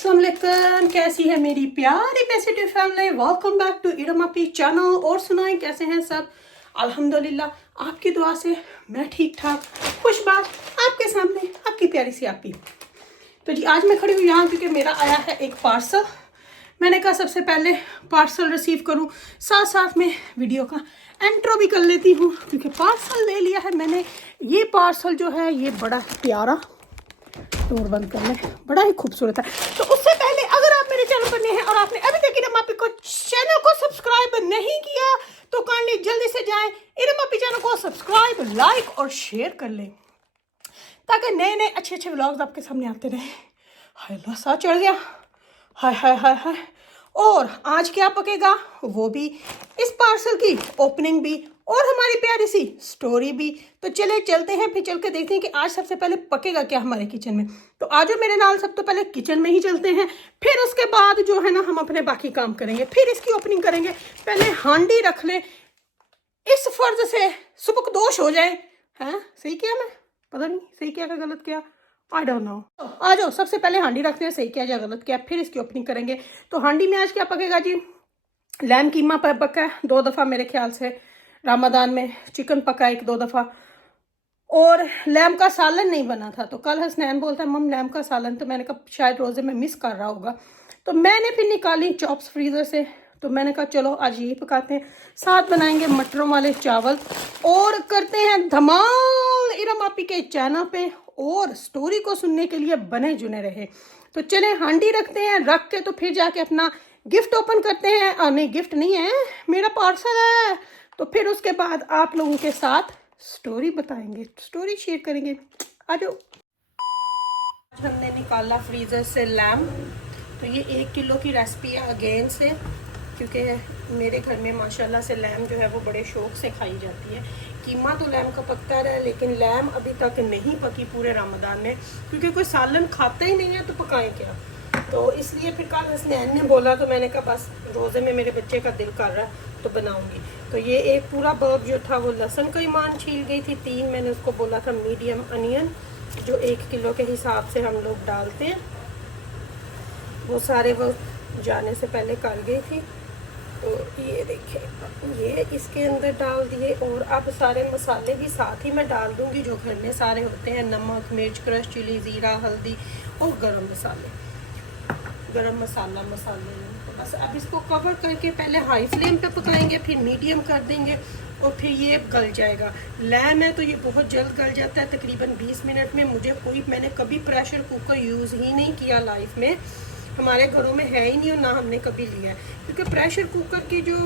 अस्सलामुअलैकुम, कैसी है मेरी प्यारी positive family. Welcome back to Iram Api channel. और सुनाएं कैसे हैं सब। अल्हम्दुलिल्लाह आपकी दुआ से मैं ठीक ठाक खुशबाश आपके सामने आपकी प्यारी सी आपी। तो जी आज मैं खड़ी हूँ यहाँ क्योंकि मेरा आया है एक पार्सल। मैंने कहा सबसे पहले पार्सल रिसीव करूँ, साथ साथ में वीडियो का एंट्रो भी कर लेती हूँ क्योंकि पार्सल ले लिया है मैंने। ये पार्सल जो है ये बड़ा प्यारा, डोर बंद कर ले, बड़ा ही खूबसूरत है। तो उससे पहले अगर आप मेरे चैनल पर नए हैं और आपने अभी तक इरम अपी को चैनल को सब्सक्राइब नहीं किया तो काइंडली जल्दी से जाएं इरम अपी चैनल को सब्सक्राइब, लाइक और शेयर कर लें ताकि नए नए अच्छे अच्छे व्लॉग्स आपके सामने आते रहे। हाय अल्लाह, सा चढ़ गया, हाय हाय हाय हाय। और आज क्या पकेगा वो भी, इस पार्सल की ओपनिंग भी और हमारी प्यारी सी स्टोरी भी। तो चले चलते हैं, फिर चल के देखते हैं कि आज सबसे पहले पकेगा क्या हमारे किचन में। तो आज मेरे नाल सब तो पहले किचन में ही चलते हैं, फिर उसके बाद जो है ना हम अपने बाकी काम करेंगे, फिर इसकी ओपनिंग करेंगे। पहले हांडी रख ले, इस फर्ज से सुबकदोश हो जाए। हैं सही किया मैं, पता नहीं सही किया क्या गलत किया, आई डोंट नो। आ जाओ सबसे पहले हांडी रखते हैं, सही किया या गलत किया, फिर इसकी ओपनिंग करेंगे। तो हांडी में आज क्या पकेगा जी, लैम कीमा पका है 2 दफ़ा मेरे ख्याल से, रमज़ान में चिकन पका 1-2 दफ़ा, और लैम का सालन नहीं बना था। तो कल हसनैन बोलता है मम लैम का सालन, तो मैंने कहा शायद रोज़े में मिस कर रहा होगा। तो मैंने फिर निकाली चॉप्स फ्रीज़र से, तो मैंने कहा चलो आज ये पकाते हैं, साथ बनाएंगे मटरों वाले चावल और करते हैं धमाल इरम आपी के चैनल पे। और स्टोरी को सुनने के लिए बने जुने रहे। तो चले हांडी रखते हैं, रख के तो फिर जाके अपना गिफ्ट ओपन करते हैं। नहीं गिफ्ट नहीं है, मेरा पार्सल है। तो फिर उसके बाद आप लोगों के साथ स्टोरी बताएंगे, स्टोरी शेयर करेंगे। आ जाओ। हमने निकाला फ्रीज़र से लैम, तो ये 1 किलो की रेसिपी है अगेन से, क्योंकि मेरे घर में माशाल्लाह से लैम जो है वो बड़े शौक से खाई जाती है। कीमा तो लैम का पकता रहा है, लेकिन लैम अभी तक नहीं पकी पूरे रमज़ान में, क्योंकि कोई सालन खाता ही नहीं है तो पकाएं क्या। तो इसलिए फिर कल हसनैन ने बोला, तो मैंने कहा बस रोज़े में मेरे बच्चे का दिल कर रहा है तो बनाऊंगी। तो ये एक पूरा बर्ब जो था वो लहसुन का ईमान छील गई थी, 3 मैंने उसको बोला था मीडियम अनियन जो 1 किलो के हिसाब से हम लोग डालते हैं, वो सारे वो जाने से पहले कर गई थी। तो ये देखें, ये इसके अंदर डाल दिए। और अब सारे मसाले भी साथ ही मैं डाल दूंगी जो घर में सारे होते हैं, नमक, मिर्च, क्रश चिली, ज़ीरा, हल्दी और गरम मसाला मसाले। तो बस अब इसको कवर करके पहले हाई फ्लेम पे पकाएंगे, फिर मीडियम कर देंगे और फिर ये गल जाएगा। लैम है तो ये बहुत जल्द गल जाता है, तकरीबन 20 मिनट में। मैंने कभी प्रेशर कुकर यूज़ ही नहीं किया लाइफ में, हमारे घरों में है ही नहीं और ना हमने कभी लिया है, क्योंकि प्रेशर कुकर की जो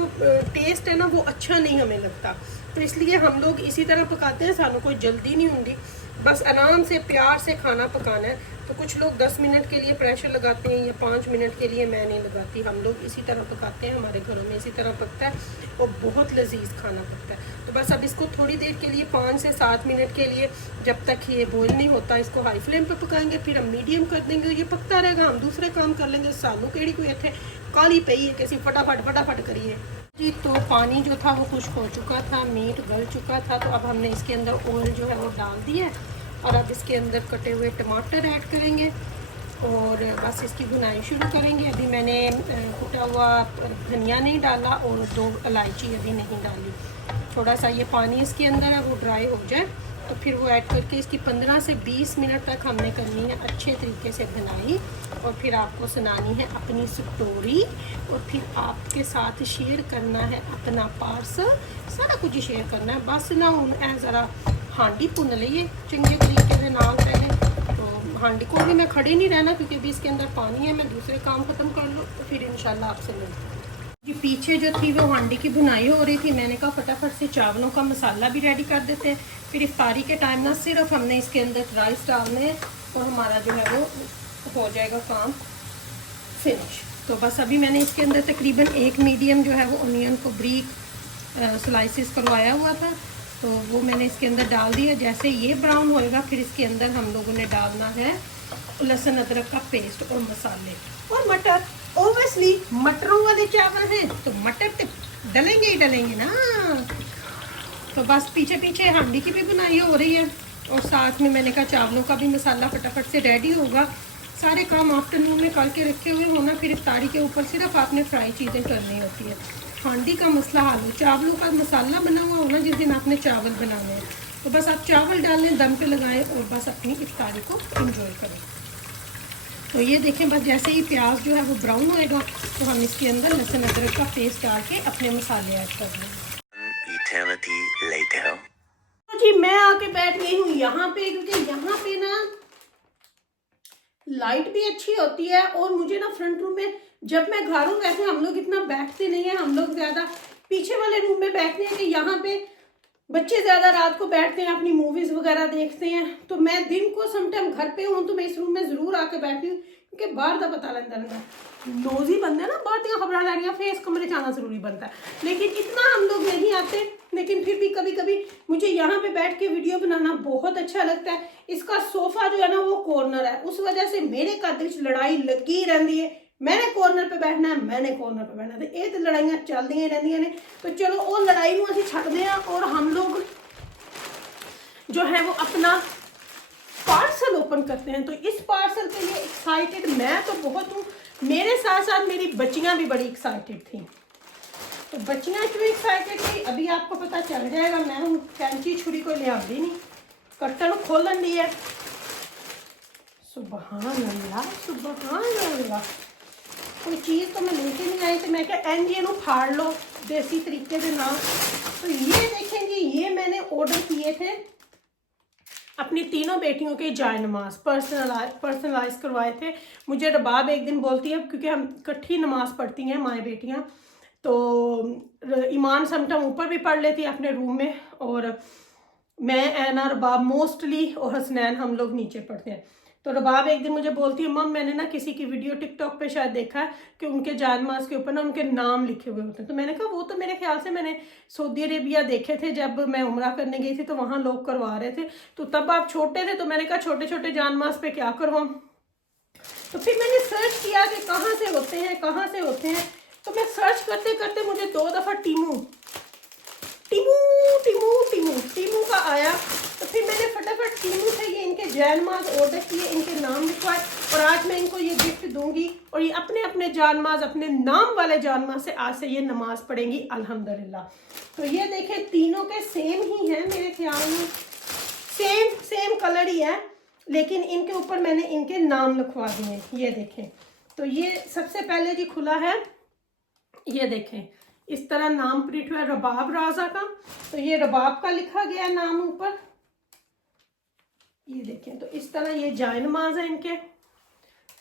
टेस्ट है ना वो अच्छा नहीं हमें लगता। तो इसलिए हम लोग इसी तरह पकाते हैं, सानू कोई जल्दी नहीं होती, बस आराम से प्यार से खाना पकाना है। तो कुछ लोग 10 मिनट के लिए प्रेशर लगाते हैं या 5 मिनट के लिए, मैं नहीं लगाती। हम लोग इसी तरह पकाते हैं, हमारे घरों में इसी तरह पकता है और बहुत लजीज खाना पकता है। तो बस अब इसको थोड़ी देर के लिए 5 से 7 मिनट के लिए, जब तक ये बॉयल नहीं होता, इसको हाई फ्लेम पे पकाएंगे, फिर हम मीडियम कर देंगे। ये पकता रहेगा, हम दूसरे काम कर लेंगे। सानू केड़ी कोई इतने काली पई है कि फटाफट करिए जी। तो पानी जो था वो खुश्क हो चुका था, मीट गल चुका था। तो अब हमने इसके अंदर ऑयल जो है वो डाल दिया है और अब इसके अंदर कटे हुए टमाटर ऐड करेंगे और बस इसकी भुनाई शुरू करेंगे। अभी मैंने कुटा हुआ धनिया नहीं डाला और 2 इलायची अभी नहीं डाली। थोड़ा सा ये पानी इसके अंदर है वो ड्राई हो जाए तो फिर वो ऐड करके इसकी 15 से 20 मिनट तक हमने करनी है अच्छे तरीके से भुनाई। और फिर आपको सुनानी है अपनी स्टोरी और फिर आपके साथ शेयर करना है अपना पार्सल, सारा कुछ ही शेयर करना है। बस ना हूँ ज़रा हांडी भुन लीए चंगे तरीके से नाल पहले। तो हांडी को भी मैं खड़े नहीं रहना क्योंकि अभी इसके अंदर पानी है, मैं दूसरे काम ख़त्म कर लूँ तो फिर इंशाल्लाह आपसे मिलती हूँ जी। पीछे जो थी वो हांडी की भुनाई हो रही थी, मैंने कहा फटाफट से चावलों का मसाला भी रेडी कर देते हैं। फिर इफ्तारी के टाइम ना सिर्फ हमने इसके अंदर राइस डालने हैं और हमारा जो है वो हो जाएगा काम फिनिश। तो बस अभी मैंने इसके अंदर तकरीबन 1 मीडियम जो है वो अनियन को ब्रीक स्लाइसिस करवाया हुआ था, तो वो मैंने इसके अंदर डाल दिया। जैसे ये ब्राउन होएगा फिर इसके अंदर हम लोगों ने डालना है लहसुन अदरक का पेस्ट और मसाले और मटर। ओबियसली मटरों वाले चावल हैं तो मटर तो डलेंगे ही डलेंगे ना। तो बस पीछे पीछे हांडी की भी बुनाई हो रही है और साथ में मैंने कहा चावलों का भी मसाला फटाफट से रेडी होगा। सारे काम आफ्टरनून में करके रखे हुए होना, फिर इफ्तारी के ऊपर सिर्फ आपने फ्राई चीज़ें करनी होती है। हांडी का मसला हल हो, चावलों का मसाला बना हुआ होना जिस दिन आपने चावल बनाने हैं, तो बस आप चावल डाल लें, दम पे लगाएं और बस अपनी इफ्तारी को एंजॉय करें। तो ये देखें, बस जैसे ही प्याज जो है वो ब्राउन होएगा तो हम इसके अंदर लहसुन अदरक का पेस्ट डाल के अपने मसाले ऐड कर देंगे। तो जी मैं आके बैठ गई हूँ यहाँ पे, क्योंकि यहाँ पे ना लाइट भी अच्छी होती है और मुझे ना फ्रंट रूम में जब मैं घर हूँ, वैसे हम लोग इतना बैठते नहीं है, हम लोग ज़्यादा पीछे वाले रूम में बैठते हैं कि यहाँ पे बच्चे ज़्यादा रात को बैठते हैं, अपनी मूवीज़ वगैरह देखते हैं। तो मैं दिन को समटाइम घर पे हूँ तो मैं इस रूम में ज़रूर आके बैठती हूँ, क्योंकि बाहर का पता लगता रहता है, नोजी बनते हैं ना, बाहर की खबर लैनिया फेस कमरे जाना ज़रूरी बनता है, लेकिन इतना हम लोग नहीं आते। लेकिन फिर भी कभी कभी मुझे यहाँ पे बैठ के वीडियो बनाना बहुत अच्छा लगता है। इसका सोफ़ा जो है ना वो कॉर्नर है, उस वजह से मेरे घर में लड़ाई लगी रहती है, मैंने कॉर्नर पे बैठना है, मैंने कॉर्नर पे बैठना है, तो ये तो लड़ाइयाँ चलती रहती ने। तो चलो वो लड़ाई को असं छड्डते हैं और हम लोग जो है वो अपना पार्सल ओपन करते हैं। तो इस पार्सल के लिए एक्साइटेड मैं तो बहुत हूँ, मेरे साथ साथ मेरी बच्चियाँ भी बड़ी एक्साइटेड थी। तो बच्चियाँ क्यों एक्साइटेड थी अभी आपको पता चल जाएगा। मैं हूँ कैंची छुरी को ले आती नहीं, कट्टन खोलन दी है। सुबहान अल्लाह, सुबहान अल्लाह, कोई चीज़ तो मैं लेके नहीं आई, तो मैं क्या एनजी नू फाड़ लो देसी तरीके से ना। तो ये देखें जी, ये मैंने ऑर्डर किए थे अपनी तीनों बेटियों के जाय नमाज पर्सनलाइज करवाए थे। मुझे रबाब एक दिन बोलती है, क्योंकि हम इकट्ठी नमाज पढ़ती हैं माएँ बेटियाँ, तो ईमान समटाइम ऊपर भी पढ़ लेती है अपने रूम में, और मैं ऐना रबाब मोस्टली और हसनैन हम लोग नीचे पढ़ते हैं। तो रबाब एक दिन मुझे बोलती है, मम मैंने ना किसी की वीडियो टिकटॉक पे शायद देखा है कि उनके जानमाज के ऊपर ना उनके नाम लिखे हुए होते हैं। तो मैंने कहा वो तो मेरे ख्याल से मैंने सऊदी अरेबिया देखे थे, जब मैं उम्रा करने गई थी तो वहाँ लोग करवा रहे थे, तो तब आप छोटे थे, तो मैंने कहा छोटे छोटे जानमाज पे क्या करवाऊँ। तो फिर मैंने सर्च किया कि कहाँ से होते हैं, कहाँ से होते हैं। तो मैं सर्च करते करते मुझे 2 दफ़ा टीमू टीमू टीमू टीमू टीमू का आया। तो फिर मैंने फटाफट टीमू से ये इनके जानमाज ऑर्डर किए, इनके नाम लिखवाए, और आज मैं इनको ये गिफ्ट दूंगी, और ये अपने अपने जानमाज, अपने नाम वाले जानमाज से आज से ये नमाज पढ़ेंगी अल्हम्दुलिल्लाह। तो ये देखें, तीनों के सेम ही हैं मेरे ख्याल में, सेम कलर ही है, लेकिन इनके ऊपर मैंने इनके नाम लिखवा दिए। ये देखें, तो ये सबसे पहले जी खुला है, ये देखें इस तरह नाम प्रिंट हुआ है रबाब राजा का। तो ये रबाब का लिखा गया नाम ऊपर, ये देखें। तो इस तरह ये जाय नमाज है इनके,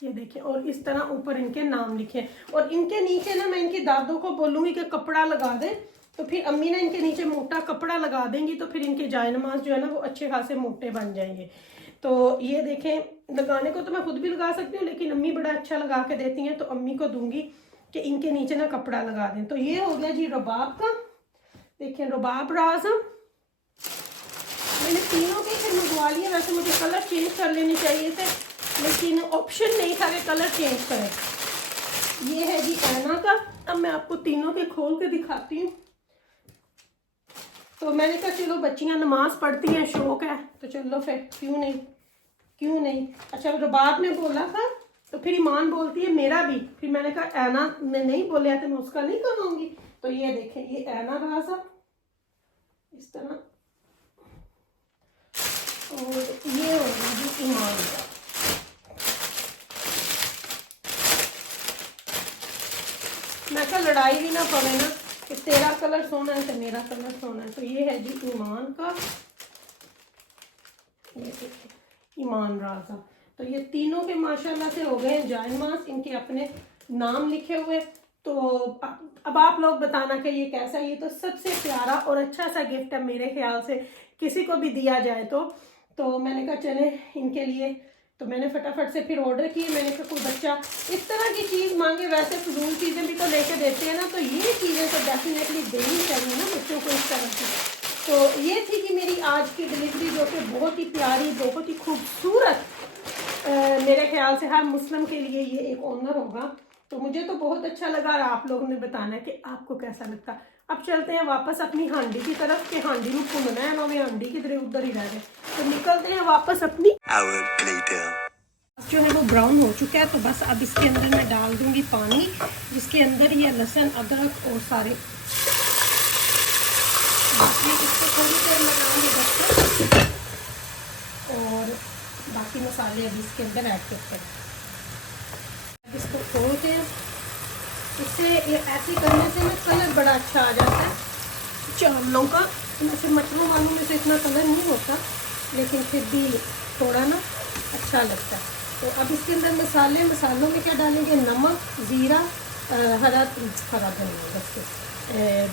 ये देखें, और इस तरह ऊपर इनके नाम लिखे। और इनके नीचे ना मैं इनकी दादों को बोलूँगी कि कपड़ा लगा दें, तो फिर अम्मी ना इनके नीचे मोटा कपड़ा लगा देंगी, तो फिर इनके जाय नमाज जो है ना वो अच्छे खासे मोटे बन जाएंगे। तो ये देखें, लगाने को तो मैं खुद भी लगा सकती हूँ, लेकिन अम्मी बड़ा अच्छा लगा के देती हैं, तो अम्मी को दूंगी कि इनके नीचे ना कपड़ा लगा दें। तो ये हो गया जी रबाब का, देखें रबाब राज़म। मैंने तीनों के फिर मंगवा लिए, वैसे मुझे कलर चेंज कर लेने चाहिए थे, लेकिन ऑप्शन नहीं था कि कलर चेंज करें। ये है जी ऐना का। अब मैं आपको तीनों के खोल के दिखाती हूँ। तो मैंने कहा चलो बच्चियाँ नमाज पढ़ती हैं, शौक है, तो चलो फिर क्यों नहीं। अच्छा रबाब ने बोला था, तो फिर ईमान बोलती है मेरा भी, फिर मैंने कहा ऐना ने नहीं बोलिया तो मैं उसका नहीं करवाऊंगी। तो ये देखें, ये ऐना राजा इस तरह, और ये होगा जी ईमान का। मैं कहा लड़ाई भी ना पड़े ना कि तेरा कलर सोना है तो मेरा कलर सोना है। तो ये है जी ईमान का, ये देखिए ईमान राजा। तो ये तीनों के माशाल्लाह से हो गए जाय नमाज, इनके अपने नाम लिखे हुए। तो अब आप लोग बताना कि ये कैसा है। ये तो सबसे प्यारा और अच्छा सा गिफ्ट है मेरे ख्याल से, किसी को भी दिया जाए तो मैंने कहा चले इनके लिए। तो मैंने फटाफट से फिर ऑर्डर किए। मैंने कहा कोई बच्चा इस तरह की चीज़ मांगे, वैसे फजूल चीज़ें भी तो लेके देते हैं ना, तो ये चीज़ें तो डेफिनेटली देनी चाहिए ना बच्चों को इस तरह की। तो ये थी कि मेरी आज की डिलीवरी, जो कि बहुत ही प्यारी, बहुत ही खूबसूरत, मेरे ख्याल से हर मुस्लिम के लिए ये एक ऑनर होगा। तो मुझे तो बहुत अच्छा लगा, और आप लोगों ने बताना है कि आपको कैसा लगता। अब चलते हैं वापस अपनी हांडी की तरफ कि हांडी में भुनना है ना, हांडी किधर उधर ही रह गए। तो निकलते हैं वापस अपनी जो है वो ब्राउन हो चुका है, तो बस अब इसके अंदर मैं डाल दूंगी पानी, जिसके अंदर ये लहसुन अदरक और सारे इसको थोड़ी देर लगाएंगे 10 मिनट, और बाकी मसाले अभी इसके अंदर ऐड करते हैं। इसको खोलते हैं। इससे ये ऐसे करने से ना कलर बड़ा अच्छा आ जाता है चावलों का। वैसे मटरों वालों में से इतना कलर नहीं होता, लेकिन फिर भी थोड़ा ना अच्छा लगता है। तो अब इसके अंदर मसालों में क्या डालेंगे, नमक, ज़ीरा, हरा धनिया, बस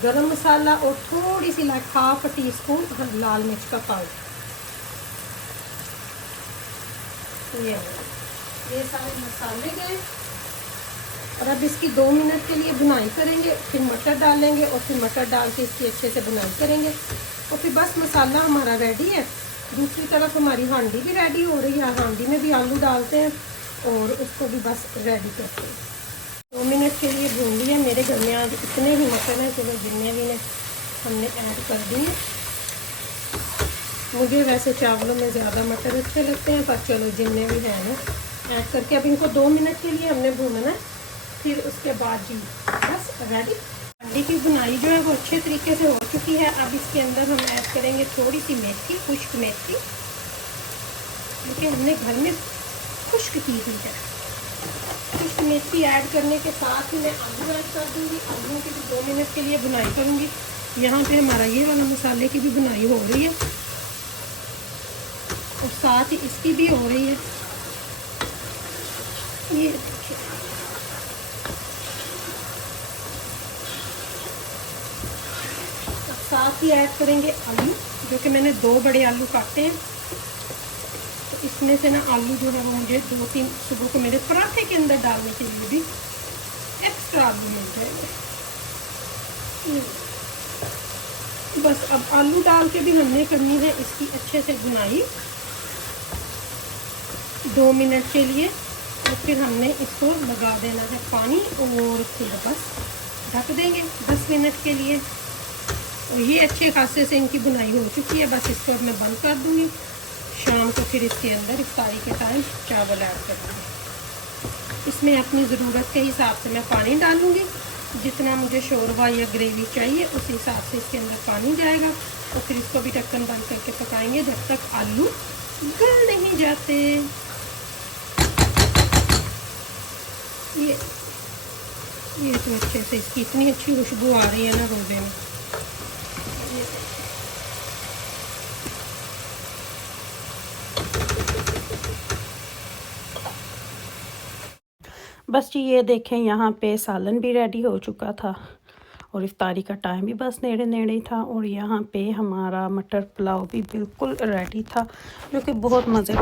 गरम मसाला और थोड़ी सी लाइक हाफ टी स्पून लाल मिर्च का पाउडर। तो ये सारे मसाले गए, और अब इसकी 2 मिनट के लिए भुनाई करेंगे, फिर मटर डालेंगे और फिर मटर डाल के इसकी अच्छे से भुनाई करेंगे, और फिर बस मसाला हमारा रेडी है। दूसरी तरफ हमारी हांडी भी रेडी हो रही है। हांडी में भी आलू डालते हैं और उसको भी बस रेडी करते हैं। 2 मिनट के लिए भून लिया। मेरे घर में आज इतने ही मटर हैं, चलो जितने भी ने हमने ऐड कर दिए। मुझे वैसे चावलों में ज़्यादा मटर अच्छे लगते हैं, पर चलो जितने भी हैं ना ऐड करके अब इनको 2 मिनट के लिए हमने भूनना है। फिर उसके बाद जी बस रेडी। अंडे की बुनाई जो है वो अच्छे तरीके से हो चुकी है। अब इसके अंदर हम ऐड करेंगे थोड़ी सी मेथी, खुश्क मेथी, क्योंकि हमने घर में खुश्क की हुई है। खुश्क मेथी ऐड करने के साथ ही मैं आलू ऐड कर दूँगी। आलू की भी 2 मिनट के लिए बुनाई करूँगी। यहाँ पे हमारा ये वाला मसाले की भी बुनाई हो रही है, और साथ ही इसकी भी हो रही है। ये साथ ही ऐड करेंगे आलू, जो कि मैंने 2 बड़े आलू काटे हैं। तो इसमें से ना आलू जो है वो मुझे 2-3 सुबह को मेरे पराठे के अंदर डालने के लिए भी एक्स्ट्रा आलू मिल जाएंगे। बस अब आलू डाल के भी हमने करनी है इसकी अच्छे से भुनाई 2 मिनट के लिए, और फिर हमने इसको लगा देना है पानी, और फिर बस ढक देंगे 10 मिनट के लिए। और ये अच्छे खासे से इनकी बुनाई हो चुकी है। बस इसको मैं बंद कर दूँगी। शाम को फिर इसके अंदर इफ्तारी के टाइम चावल ऐड कर दूँगी। इसमें अपनी ज़रूरत के हिसाब से मैं पानी डालूँगी। जितना मुझे शोरबा या ग्रेवी चाहिए उस हिसाब से इसके अंदर पानी जाएगा, और फिर इसको भी ढक्कन बंद करके पकाएंगे जब तक आलू गल नहीं जाते। ये तो अच्छे से इसकी इतनी अच्छी खुशबू आ रही है ना रोज़े में। बस जी ये देखें, यहाँ पे सालन भी रेडी हो चुका था, और इफ्तारी का टाइम भी बस नेड़े नेड़े था। और यहाँ पे हमारा मटर पुलाव भी बिल्कुल रेडी था, जो कि बहुत मज़े का